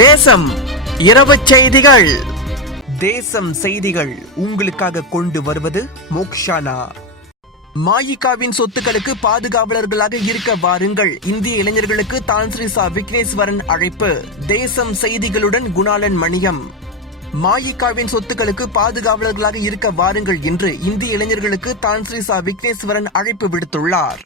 தேசம் இரவு செய்திகள். தேசம் செய்திகள் உங்களுக்காக கொண்டு வருவது மோக்ஷானா. மாயிகாவின் சொத்துக்களுக்கு பாதுகாவலர்களாக இருக்க வாருங்கள். இந்திய இளைஞர்களுக்கு தான்ஸ்ரீ சா விக்னேஸ்வரன் அழைப்பு. தேசம் செய்திகளுடன் குணாளன் மணியம். மாயிகாவின் சொத்துக்களுக்கு பாதுகாவலர்களாக இருக்க வாருங்கள் என்று இந்திய இளைஞர்களுக்கு தான்ஸ்ரீ சா விக்னேஸ்வரன் அழைப்பு விடுத்துள்ளார்.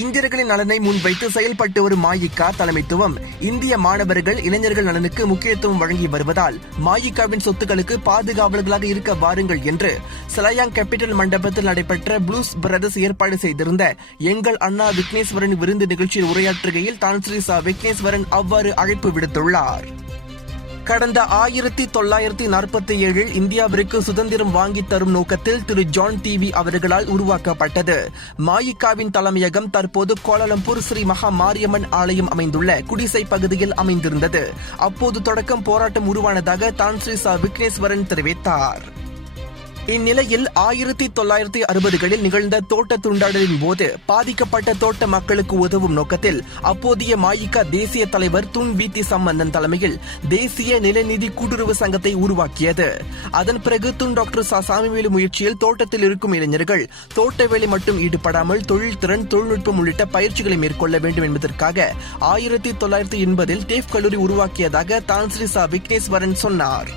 இந்தியர்களின் நலனை முன்வைத்து செயல்பட்டு வரும் மாயிகா தலைமைத்துவம் இந்திய மாணவர்கள் இளைஞர்கள் நலனுக்கு முக்கியத்துவம் வழங்கி வருவதால் மாயிகாவின் சொத்துக்களுக்கு பாதுகாவலர்களாக இருக்க வாருங்கள் என்று சலாயாங் கேபிட்டல் மண்டபத்தில் நடைபெற்ற ப்ளூஸ் பிரதர்ஸ் ஏற்பாடு செய்திருந்த எங்கள் அண்ணா விக்னேஸ்வரன் விருந்து நிகழ்ச்சியில் உரையாற்றுகையில் தான்ஸ்ரீ சா விக்னேஸ்வரன் அவ்வாறு அழைப்பு விடுத்துள்ளார். கடந்த 1947 இந்தியாவிற்கு சுதந்திரம் வாங்கி தரும் நோக்கத்தில் திரு ஜான் டிவி அவர்களால் உருவாக்கப்பட்டது. மாயிகாவின் தலைமையகம் தற்போது கோலாலம்பூர் ஸ்ரீ மகா மாரியம்மன் ஆலயம் அமைந்துள்ள குடிசை பகுதியில் அமைந்திருந்தது. அப்போது தொடக்கம் போராட்டம் உருவானதாக தான்ஸ்ரீ சா விக்னேஸ்வரன் தெரிவித்தார். இந்நிலையில் 1960களில் நிகழ்ந்த தோட்ட துண்டாடலின் போது பாதிக்கப்பட்ட தோட்ட மக்களுக்கு உதவும் நோக்கத்தில் அப்போதைய மாயிகா தேசிய தலைவர் துன் வீத்தி சம்பந்தன் தலைமையில் தேசிய நிலநிதி கூட்டுறவு சங்கத்தை உருவாக்கியது. அதன் பிறகு துன் டாக்டர் சா சாமிவேலு முயற்சியில் தோட்டத்தில் இருக்கும் இளைஞர்கள் தோட்ட வேலை மட்டும் ஈடுபடாமல் தொழில் திறன் தொழில்நுட்பம் உள்ளிட்ட பயிற்சிகளை மேற்கொள்ள வேண்டும் என்பதற்காக 1980இல் டேஃப் கல்லூரி உருவாக்கியதாக தான்ஸ்ரீ சா விக்னேஸ்வரன் சொன்னார்.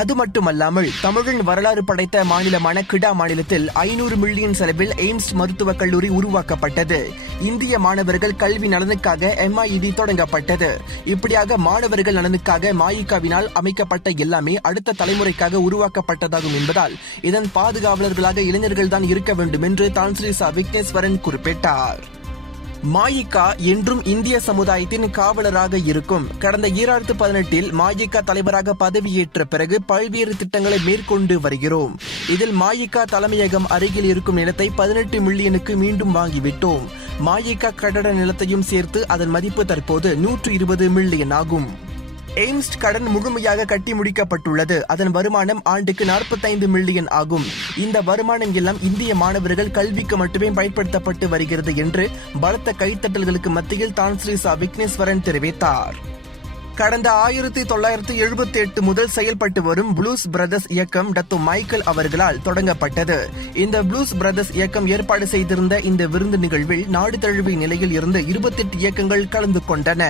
அது மட்டுமல்லாமல் தமிழின் வரலாறு படைத்த மாநிலமான கிடா மாநிலத்தில் 500 மில்லியன் செலவில் எய்ம்ஸ் மருத்துவக் கல்லூரி உருவாக்கப்பட்டது. இந்திய மாணவர்கள் கல்வி நலனுக்காக MIED தொடங்கப்பட்டது. இப்படியாக மாணவர்கள் நலனுக்காக மாயிகாவினால் அமைக்கப்பட்ட எல்லாமே அடுத்த தலைமுறைக்காக உருவாக்கப்பட்டதாகும் என்பதால் இதன் பாதுகாவலர்களாக இளைஞர்கள் தான் இருக்க வேண்டும் என்று தான்ஸ்ரீ சா விக்னேஸ்வரன் குறிப்பிட்டார். மாயிகா என்றும் இந்திய சமுதாயத்தின் காவலராக இருக்கும். கடந்த 2018இல் மாயிகா தலைவராக பதவியேற்ற பிறகு பல்வேறு திட்டங்களை மேற்கொண்டு வருகிறோம். இதில் மாயிகா தலைமையகம் அருகில் இருக்கும் நிலத்தை 18 மில்லியனுக்கு மீண்டும் வாங்கிவிட்டோம். மாயிகா கட்டட நிலத்தையும் சேர்த்து அதன் மதிப்பு தற்போது 120 மில்லியன் ஆகும். எய்ம்ஸ் கடன் முழுமையாக கட்டி முடிக்கப்பட்டுள்ளது. அதன் வருமானம் ஆண்டுக்கு 45 மில்லியன் ஆகும். இந்த வருமானம் எல்லாம் இந்திய மாணவர்கள் கல்விக்கு மட்டுமே பயன்படுத்தப்பட்டு வருகிறது என்று பலத்த கைத்தட்டல்களுக்கு மத்தியில் தான்ஸ்ரீ சா விக்னேஸ்வரன் தெரிவித்தார். கடந்த 1978 முதல் செயல்பட்டு வரும் ப்ளூஸ் பிரதர்ஸ் இயக்கம் டத்து மைக்கேல் அவர்களால் தொடங்கப்பட்டது. இந்த ப்ளூஸ் பிரதர்ஸ் இயக்கம் ஏற்பாடு செய்திருந்த இந்த விருந்து நிகழ்வில் நாடு தழுவிய நிலையில் இருந்து 28 இயக்கங்கள் கலந்து கொண்டன.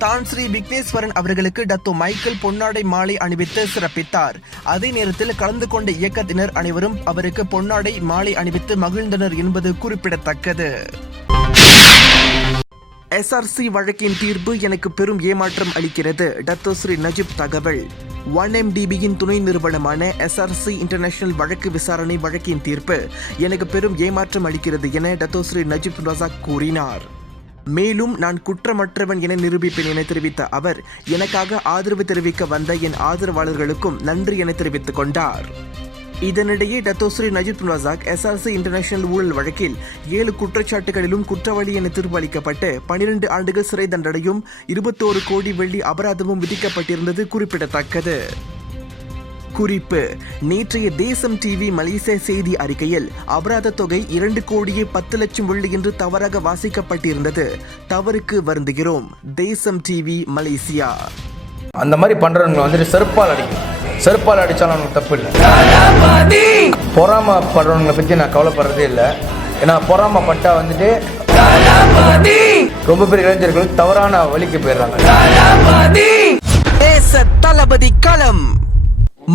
தான்ஸ்ரீ விக்னேஸ்வரன் அவர்களுக்கு டத்து மைக்கேல் பொன்னாடை மாலை அணிவித்து சிறப்பித்தார். அதே நேரத்தில் கலந்து கொண்ட இயக்கத்தினர் அனைவரும் அவருக்கு பொன்னாடை மாலை அணிவித்து மகிழ்ந்தனர் என்பது குறிப்பிடத்தக்கது. SRC வழக்கின் தீர்ப்பு எனக்கு பெரும் ஏமாற்றம் அளிக்கிறது. டத்து ஸ்ரீ நஜீப் தகவல். 1MDBயின் துணை நிறுவனமான SRC இன்டர்நேஷனல் வழக்கு விசாரணை வழக்கின் தீர்ப்பு எனக்கு பெரும் ஏமாற்றம் அளிக்கிறது என டத்து ஸ்ரீ நஜீப் ரசாக் கூறினார். மேலும் நான் குற்றமற்றவன் என நிரூபிப்பேன் என தெரிவித்த அவர் எனக்காக ஆதரவு தெரிவிக்க வந்த என் ஆதரவாளர்களுக்கும் நன்றி என தெரிவித்துக் கொண்டார். இதனிடையே Dato Sri Najib Razak SRC international ஊழல் வழக்கில் 7 குற்றச்சாட்டுகளிலும் குற்றவாளி என தீர்ப்பு அளிக்கப்பட்டு 12 ஆண்டுகள் சிறை தண்டனையும் 21 கோடி வெள்ளி அபராதமும் விதிக்கப்பட்டிருந்தது குறிப்பிடத்தக்கது. குறிப்பு: நேற்றைய தேசம் டிவி மலேசிய செய்தி அறிக்கையில் அபராத தொகை 2 கோடியே 10 லட்சம் வெள்ளி என்று தவறாக வாசிக்கப்பட்டிருந்தது. தவறுக்கு வருந்துகிறோம். தேசம் டிவி மலேசியா. அந்த மாதிரி பண்றவங்க வந்துட்டு செருப்பால் அடிச்சாலும் அவனுக்கு தப்பு இல்லை. பொறாமப்படுறவங்களை பற்றி நான் கவலைப்படுறதே இல்லை. ஏன்னா பொறாமப்பட்டா வந்துட்டு ரொம்ப பேர் இளைஞர்களுக்கு தவறான வழிக்கு போயிடுறாங்க. தேச தளபதி களம்.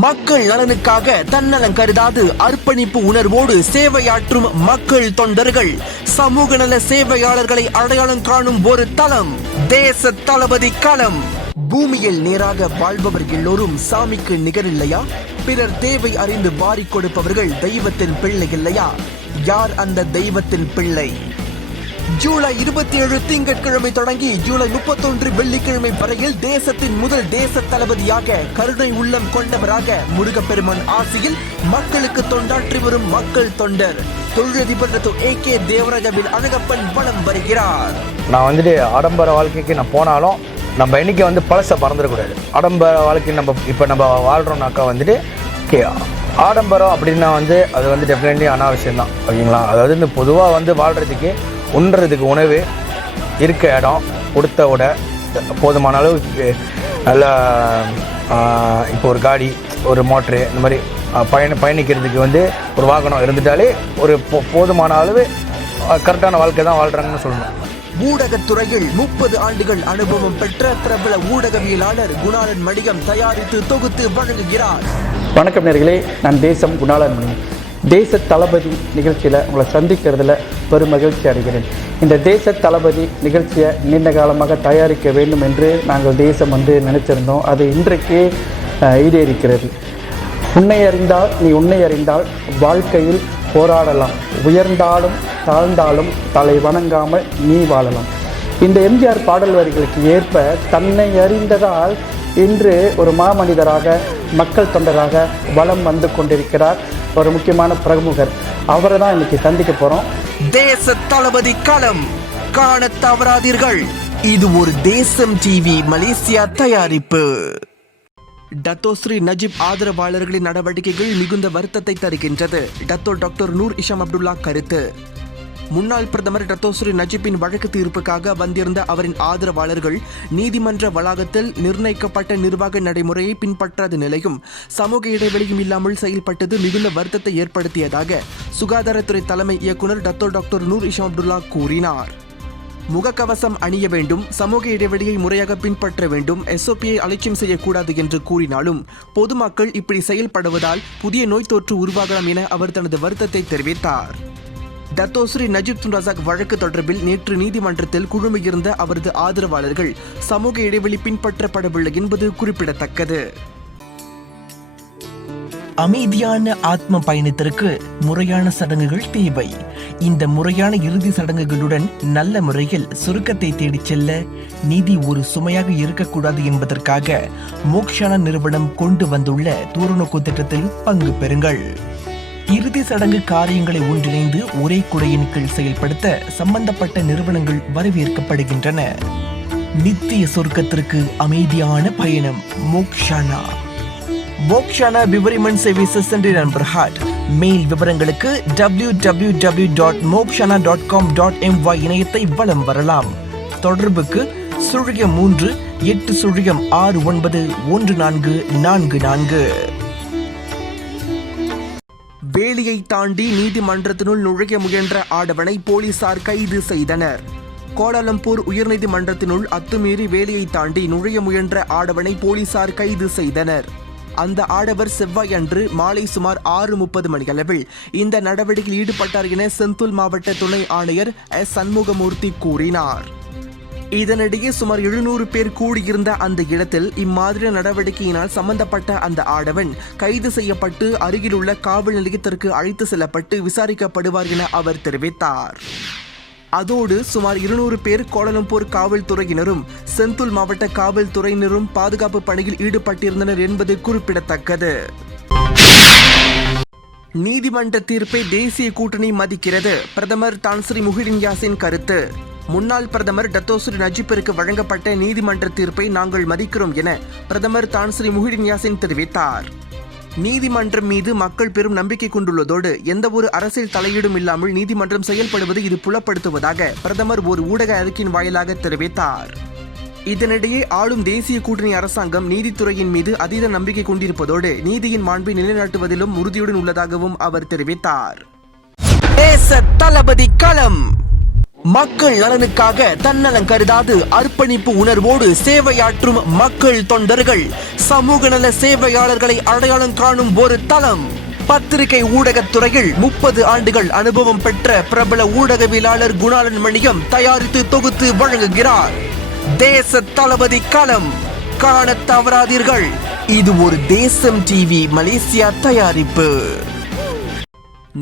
மக்கள் நலனுக்காக தன்னலம் கருதாது அர்ப்பணிப்பு உணர்வோடு சேவையாற்றும் மக்கள் தொண்டர்கள், சமூக நல சேவையாளர்களை அடையாளம் காணும் ஒரு தளம் தேச தளபதி களம். பூமியில் நேராக வாழ்பவர் எல்லோரும் சாமிக்கு நிகரில்லையா? பிறர் தேவை அறிந்து வாரிக் கொடுப்பவர்கள் தெய்வத்தின் பிள்ளை இல்லையா? யார் அந்த தெய்வத்தின் பிள்ளை? ஜூலை 27 திங்கட்கிழமை தொடங்கி ஜூலை 31 வெள்ளிக்கிழமை வரையில் தேசத்தின் முதல் தேச தளபதியாக கருணை உள்ளம் கொண்டவராக முருகப்பெருமான் ஆசியில் மக்களுக்கு தொண்டாற்றி வரும் மக்கள் தொண்டர் தொழிலதிபர் AK தேவராஜாவில் அழகப்பன் வலம் வருகிறார். நான் வந்துட்டு ஆடம்பர வாழ்க்கைக்கு நான் போனாலும் நம்ம இன்னைக்கு பழச மறந்துடக்கூடாது. ஆடம்பர வாழ்க்கை நம்ம வாழ்றோம்னாக்கா வந்துட்டு ஆடம்பரம் அப்படின்னா அது டெஃபினெட்லி அனாவசியம் தான். ஓகேங்களா? அதாவது பொதுவாக வாழ்றதுக்கு உண்றதுக்கு உணவு, இருக்க இடம், கொடுத்த உடை, போதுமான அளவு நல்லா இப்போ ஒரு காடி, ஒரு மோட்ரு, இந்த மாதிரி பயணிக்கிறதுக்கு வந்து ஒரு வாகனம் இருந்துட்டாலே ஒரு போதுமான அளவு கரெக்டான வாழ்க்கை தான் வாழ்கிறாங்கன்னு சொல்லணும். ஊடகத்துறையில் 30 ஆண்டுகள் அனுபவம் பெற்ற பிரபல ஊடகவியலாளர் குணாளன் மணியம் தயாரித்து தொகுத்து வழங்குகிறார். வணக்கம் நேயர்களே, நான் தேசம் குணாளன் மணியம். தேச தளபதி நிகழ்ச்சியில் உங்களை சந்திக்கிறதுல பெரும் மகிழ்ச்சி அடைகிறேன். இந்த தேச தளபதி நிகழ்ச்சியை நீண்ட காலமாக தயாரிக்க வேண்டும் என்று நாங்கள் தேசம் நினைச்சிருந்தோம். அது இன்றைக்கு ஈடேறிக்கிறது. உன்னை அறிந்தால் நீ உன்னை அறிந்தால் வாழ்க்கையில் போராடலாம், உயர்ந்தாலும் தாழ்ந்தாலும் தலை வணங்காமல் நீ வாழலாம். இந்த எம்ஜிஆர் பாடல் வரிகளுக்கு ஏற்ப தன்னை அறிந்ததால் இன்று ஒரு மாமனிதராக, மக்கள் தொண்டராக வலம் வந்து கொண்டிருக்கிறார் ஒரு முக்கியமான பிரமுகர். அவரை தான் இன்னைக்கு சந்திக்க போகிறோம். தேச தளபதி களம் காண தவறாதீர்கள். இது ஒரு தேசம் டிவி மலேசியா தயாரிப்பு. டத்தோஸ்ரீ நஜீப் ஆதரவாளர்களின் நடவடிக்கைகள் மிகுந்த வருத்தத்தை தருகின்றது. Dato doctor Noor Hisham Abdullah கருத்து. முன்னாள் பிரதமர் டத்தோஸ்ரீ நஜீப்பின் வழக்கு தீர்ப்புக்காக வந்திருந்த அவரின் ஆதரவாளர்கள் நீதிமன்ற வளாகத்தில் நிர்ணயிக்கப்பட்ட நிர்வாக நடைமுறையை பின்பற்றாத நிலையும் சமூக இடைவெளியும் இல்லாமல் செயல்பட்டது மிகுந்த வருத்தத்தை ஏற்படுத்தியதாக சுகாதாரத்துறை தலைமை இயக்குநர் Dato doctor Noor Hisham Abdullah கூறினார். முகக்கவசம் அணிய வேண்டும், சமூக இடைவெளியை முறையாக பின்பற்ற வேண்டும், SOPயை அலட்சியம் செய்யக்கூடாது என்று கூறினாலும் பொதுமக்கள் இப்படி செயல்படுவதால் புதிய நோய் தொற்று உருவாகலாம் என அவர் தனது வருத்தத்தை தெரிவித்தார். டத்தோஸ்ரீ நஜீப் துன் ரசாக் வழக்கு தொடர்பில் நேற்று நீதிமன்றத்தில் குழுமியிருந்த அவரது ஆதரவாளர்கள் சமூக இடைவெளி பின்பற்றப்படவில்லை என்பது குறிப்பிடத்தக்கது. அமைதியான ஆத்ம பயணத்திற்கு முறையான சடங்குகள் தேவை. இந்த முறையான இறுதி சடங்குகளுடன் நல்ல முறையில் சுருக்கத்தை தேடிச் செல்ல நீதி ஒரு சுமையாக இருக்கக்கூடாது என்பதற்காக மோக்ஷானா நிறுவனம் கொண்டு வந்துள்ள தூரநோக்கு திட்டத்தில் பங்கு பெறுங்கள். இறுதி சடங்கு காரியங்களை ஒன்றிணைந்து ஒரே குடையின் கீழ் செயல்படுத்த சம்பந்தப்பட்ட நிறுவனங்கள் வரவேற்கப்படுகின்றன. நித்திய சொர்க்கத்திற்கு அமைதியான பயணம். Mokshana. Mokshana விவரிமன் services centre and பிரஹாட். மேல் விவரங்களுக்கு www.mokshana.com.my இணையத்தை வலம் வரலாம். தொடர்புக்கு 03-806914444. வேலியை தாண்டி நீதிமன்றத்தினுள் நுழைய முயன்ற ஆடவனை போலீசார் கைது செய்தனர். கோலாலம்பூர் உயர்நீதிமன்றத்தினுள் அத்துமீறி வேலியை தாண்டி நுழைய முயன்ற ஆடவனை போலீசார் கைது செய்தனர். அந்த ஆடவர் செவ்வாய் அன்று மாலை சுமார் 6:30 மணியளவில் இந்த நடவடிக்கையில் ஈடுபட்டார் என செந்தூல் மாவட்ட துணை ஆணையர் S. சண்முகமூர்த்தி கூறினார். இதனிடையே சுமார் 700 பேர் கூடியிருந்த அந்த இடத்தில் இம்மாதிரி நடவடிக்கையினால் சம்பந்தப்பட்ட அந்த ஆடவன் கைது செய்யப்பட்டு அருகிலுள்ள காவல் நிலையத்திற்கு அழைத்து செல்லப்பட்டு விசாரிக்கப்படுவார் என அவர் தெரிவித்தார். அதோடு சுமார் 200 பேர் கோலாலம்பூர் காவல்துறையினரும் செந்தூல் மாவட்ட காவல்துறையினரும் பாதுகாப்பு பணியில் ஈடுபட்டிருந்தனர் என்பது குறிப்பிடத்தக்கது. நீதிமன்ற தீர்ப்பை தேசிய கூட்டணி மதிக்கிறது. பிரதமர் தான் ஸ்ரீ முஹிடின் யாசின் கருத்து. முன்னாள் பிரதமர் டத்தோஸ்ரீ நஜீப்பிற்கு வழங்கப்பட்ட நீதிமன்ற தீர்ப்பை நாங்கள் மதிக்கிறோம் என பிரதமர் தான் ஸ்ரீ முஹிடின் யாசின் தெரிவித்தார். நீதிமன்றம் மீது மக்கள் பெரும் நம்பிக்கை கொண்டுள்ளதோடு எந்த ஒரு அரசியல் தலையீடும் இல்லாமல் நீதிமன்றம் செயல்படுவது இது புலப்படுத்துவதாக பிரதமர் ஒரு ஊடக அறிக்கையின் வாயிலாக தெரிவித்தார். இதனிடையே ஆளும் தேசிய கூட்டணி அரசாங்கம் நீதித்துறையின் மீது அதீத நம்பிக்கை கொண்டிருப்பதோடு நீதியின் மாண்பை நிலைநாட்டுவதிலும் உறுதியுடன் உள்ளதாகவும் அவர் தெரிவித்தார். தேச தளபதி களம். மக்கள் நலனுக்காக தன்னலம் கருதாது அர்ப்பணிப்பு உணர்வோடு சேவையாற்றும் மக்கள் தொண்டர்கள், சமூக நல சேவையாளர்களை அடையாளம் காணும் ஒரு தளம். பத்திரிகை ஊடகத்துறையில் 30 ஆண்டுகள் அனுபவம் பெற்ற பிரபல ஊடகவியலாளர் குணாளன் மணியம் தயாரித்து தொகுத்து வழங்குகிறார். தேச தளபதி களம் காண தவறாதீர்கள். இது ஒரு தேசம் டிவி மலேசியா தயாரிப்பு.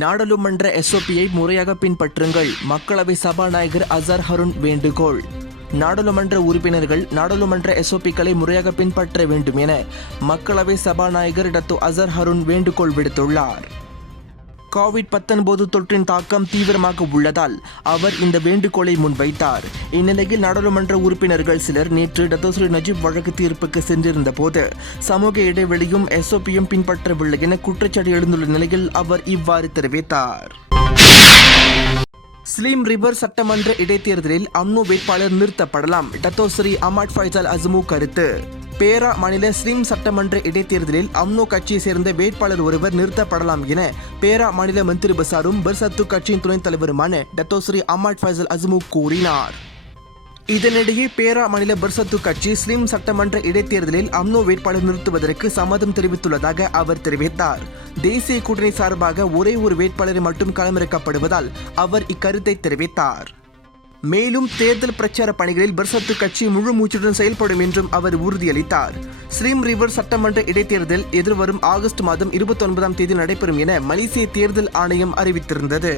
நாடாளுமன்ற SOPயை முறையாக பின்பற்றுங்கள். மக்களவை சபாநாயகர் அசர் ஹருன் வேண்டுகோள். நாடாளுமன்ற உறுப்பினர்கள் நாடாளுமன்ற SOPக்களை முறையாக பின்பற்ற வேண்டும் என மக்களவை சபாநாயகர் டத்தோ அசர் ஹருன் வேண்டுகோள் விடுத்துள்ளார். COVID-19 தொற்றின் தாக்கம் தீவிரமாக உள்ளதால் அவர் இந்த வேண்டுகோளை முன்வைத்தார். இந்நிலையில் நாடாளுமன்ற உறுப்பினர்கள் சிலர் நேற்று டத்தோஸ்ரீ நஜீப் வழக்கு தீர்ப்புக்கு சென்றிருந்த போது சமூக இடைவெளியும் SOPயும் பின்பற்றவில்லை என குற்றச்சாட்டு எழுந்துள்ள நிலையில் அவர் இவ்வாறு தெரிவித்தார். ஸ்லீம் ரிவர் சட்டமன்ற இடைத்தேர்தலில் அம்னோ வேட்பாளர் நிறுத்தப்படலாம். டத்தோஸ்ரீ அமாட் ஃபைசல் அஸ்மு கருத்து. பேரா மாநில ஸ்ரீம் சட்டமன்ற இடைத்தேர்தலில் அம்னோ கட்சியை சேர்ந்த வேட்பாளர் ஒருவர் நிறுத்தப்படலாம் என பேரா மாநில மந்திரி பசாரும் பர்சத்து கட்சியின் துணைத் தலைவருமான டத்தோஸ்ரீ அஹ்மத் ஃபைசல் அஸ்மு கூறினார். இதனிடையே பேரா மாநில பர்சத்து கட்சி ஸ்லிம் சட்டமன்ற இடைத்தேர்தலில் அம்னோ வேட்பாளர் நிறுத்துவதற்கு சம்மதம் தெரிவித்துள்ளதாக அவர் தெரிவித்தார். தேசிய கூட்டணி சார்பாக ஒரே ஒரு வேட்பாளரை மட்டும் களமிறக்கப்படுவதால் அவர் இக்கருத்தை தெரிவித்தார். மேலும் தேர்தல் பிரச்சார பணிகளில் பர்சத்து கட்சி முழு மூச்சுடன் செயல்படும் என்றும் அவர் உறுதியளித்தார். ஸ்ரீம் ரிவர் சட்டமன்ற இடைத்தேர்தல் எதிர்வரும் ஆகஸ்ட் மாதம் 29ஆம் தேதி நடைபெறும் என மலேசிய தேர்தல் ஆணையம் அறிவித்திருந்தது.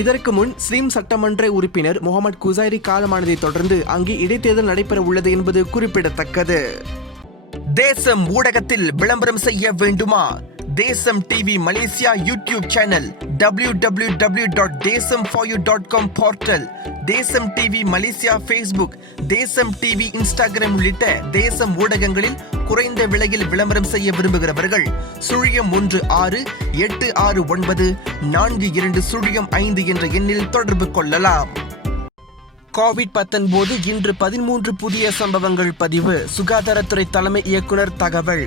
இதற்கு முன் ஸ்லீம் சட்டமன்ற உறுப்பினர் முகமது குசைரி காலமானதை தொடர்ந்து அங்கு இடைத்தேர்தல் நடைபெற உள்ளது என்பது குறிப்பிடத்தக்கது. தேசம் ஊடகத்தில் விளம்பரம் செய்ய வேண்டுமா? தேசம் TV Malaysia YouTube channel, www.desamforyou.com portal, தேசம் டிவி மலேசியா ஃபேஸ்புக், தேசம் டிவி இன்ஸ்டாகிராம் உள்ளிட்ட தேசம் ஊடகங்களில் குறைந்த விலையில் விளம்பரம் செய்ய விரும்புகிறவர்கள் 0168694205 என்ற எண்ணில் தொடர்பு கொள்ளலாம். கோவிட்-19 இன்று 13 புதிய சம்பவங்கள் பதிவு. சுகாதாரத்துறை தலைமை இயக்குனர் தகவல்.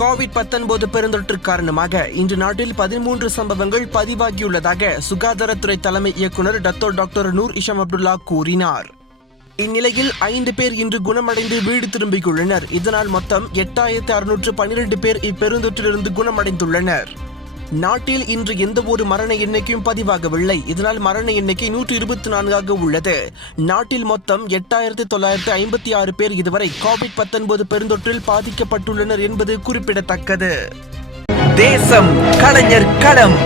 கோவிட்-19 பெருந்தொற்று காரணமாக இன்று நாட்டில் 13 சம்பவங்கள் பதிவாகியுள்ளதாக சுகாதாரத்துறை தலைமை இயக்குனர் டாக்டர் நூர் இஷம் அப்துல்லா கூறினார். இந்நிலையில் 5 பேர் இன்று குணமடைந்து வீடு திரும்பியுள்ளனர். இதனால் மொத்தம் 8612 பேர் இப்பெருந்தொற்றிலிருந்து குணமடைந்துள்ளனர். நாட்டில் இன்று எந்த ஒரு மரண எண்ணிக்கையும் பதிவாகவில்லை. இதனால் மரண எண்ணிக்கை 124 உள்ளது. நாட்டில் மொத்தம் 8956 பேர் இதுவரை கோவிட்-19 பெருந்தொற்றில் பாதிக்கப்பட்டுள்ளனர் என்பது குறிப்பிடத்தக்கது. தேசம் கலைஞர் களம்.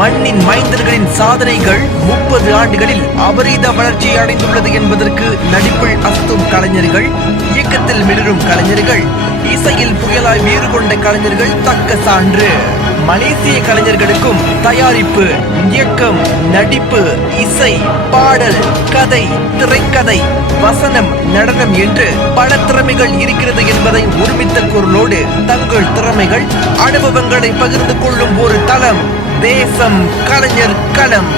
மண்ணின் மைந்தர்களின் சாதனைகள் 30 ஆண்டுகளில் அபரீத வளர்ச்சியை அடைந்துள்ளது என்பதற்கு நடிப்பில் அசத்தும் கலைஞர்கள், இயக்கத்தில் மிளரும் கலைஞர்கள், இசையில் புயலாய் வீறு கொண்ட கலைஞர்கள் தக்க சான்று. மலேசிய கலைஞர்களுக்கும் தயாரிப்பு, இயக்கம், நடிப்பு, இசை, பாடல், கதை, திரைக்கதை, வசனம், நடனம் என்று பல திறமைகள் இருக்கிறது என்பதை ஒருமித்த குரலோடு தங்கள் திறமைகள், அனுபவங்களை பகிர்ந்து கொள்ளும் ஒரு தளம் தேசம் கலைஞர் களம்.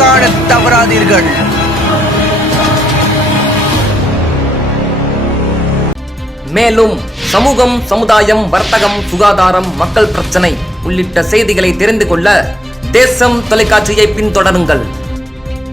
காணத் தவறாதீர்கள். மேலும் சமூகம், சமுதாயம், வர்த்தகம், சுகாதாரம், மக்கள் பிரச்சனை உள்ளிட்ட செய்திகளை தெரிந்து கொள்ள தேசம் தொலைக்காட்சியை பின்தொடருங்கள்.